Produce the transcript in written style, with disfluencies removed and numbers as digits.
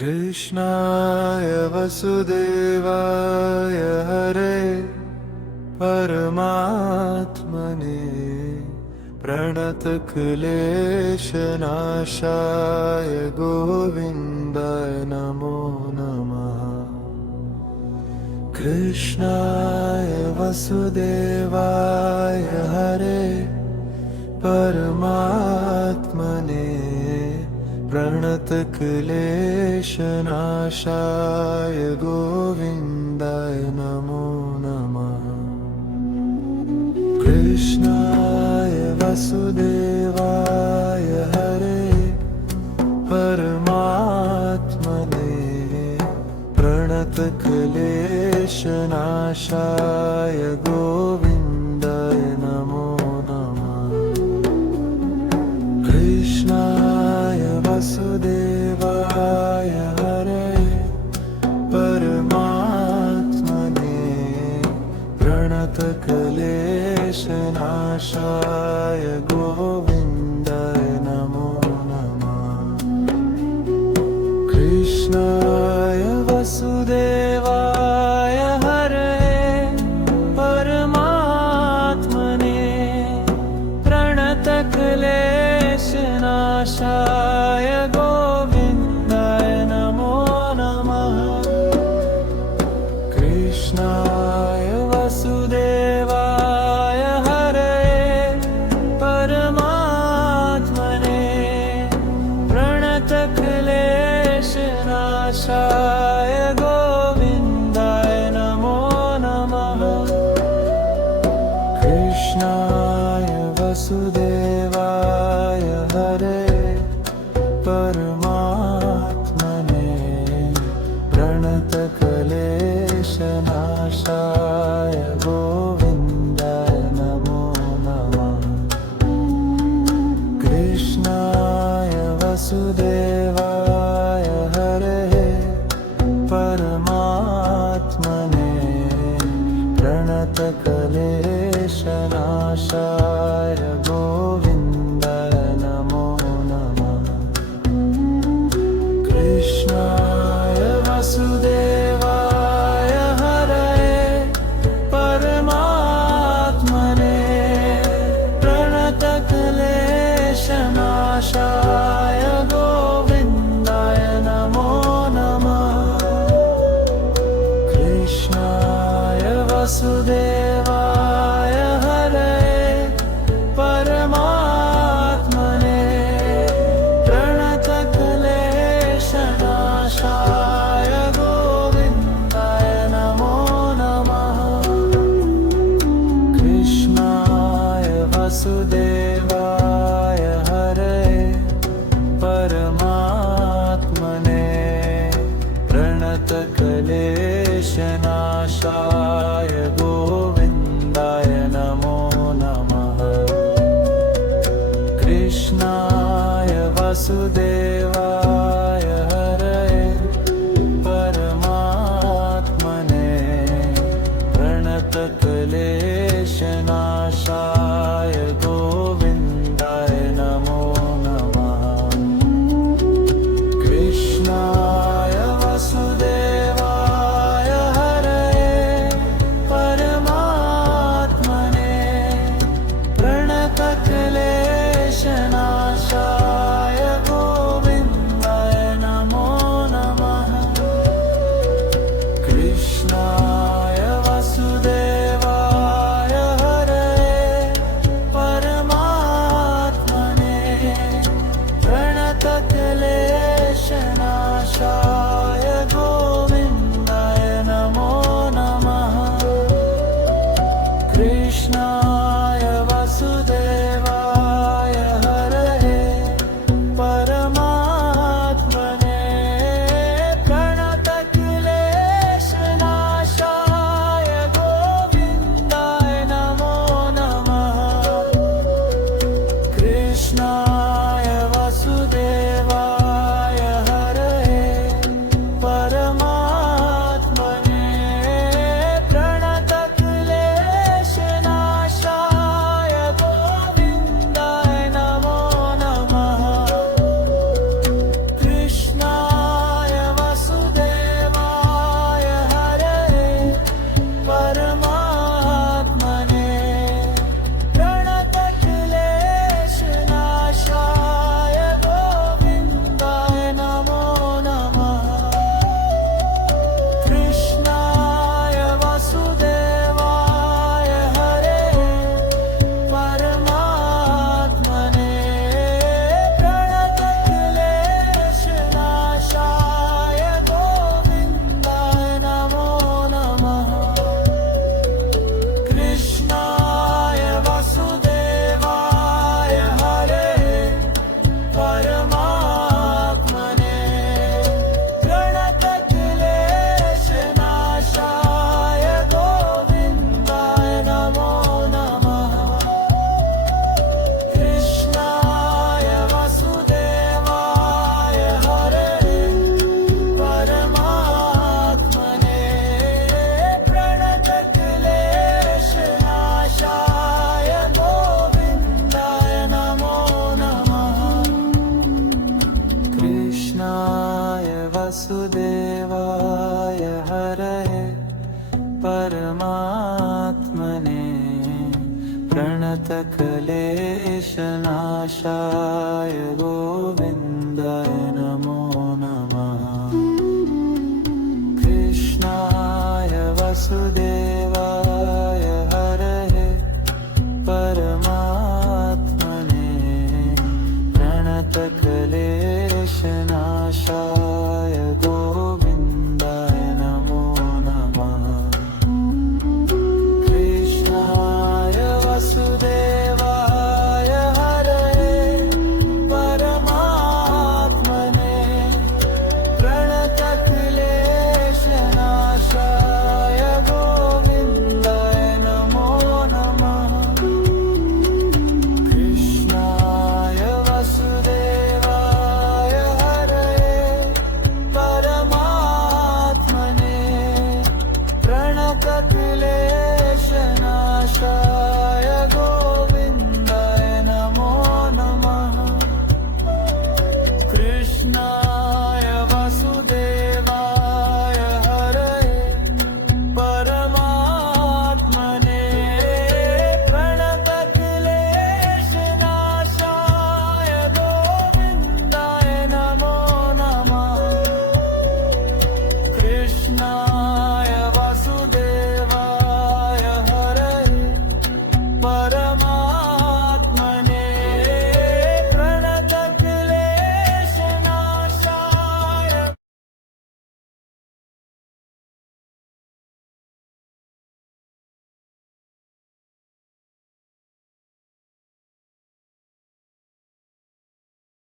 कृष्णाय वसुदेवाय हरे परमात्मने प्रणतक्लेशनाशाय गोविन्दाय नमो नमः। कृष्णाय वसुदेवाय हरे परमात्मने प्रणतक्लेशनाशाय गोविन्दाय नमो नमः। कृष्णाय वसुदेवाय हरे परमात्मने प्रणतक्लेशनाशाय गोविन्दाय नमो नमः। कृष्णाय वसुदेवाय हरे परमात्मने प्रणतक्लेशनाशाय गोविन्दाय नमो नमः। कृष्णाय वसुदेवाय हरे परमात्मने प्रणतक्लेशनाशाय गोविन्दाय नमो नमः। कृष्णाय वसुदेवाय हरे परमात्मने प्रणतक्लेशनाशाय गोविन्दाय नमो नमः। कृष्णाय वसुदेवाय हरे परमात्मने प्रणतक्लेशनाशाय गोविन्दाय नमो नमः। कृष्णाय वसुदेवाय हरे परमात्मने प्रणतक्लेशनाशाय गोविन्दाय नमो नमः। कृष्णाय वसुदेवाय हरे परमात्मने प्रणतक्लेशनाशाय गोविन्दाय नमो नमः। कृष्णाय वसुदेवाय हरे परमात्मने प्रणतक्लेशनाशाय गोविन्दाय वासुदेवाय हरये परमात्मने प्रणतक्लेशनाशाय गोविन्दाय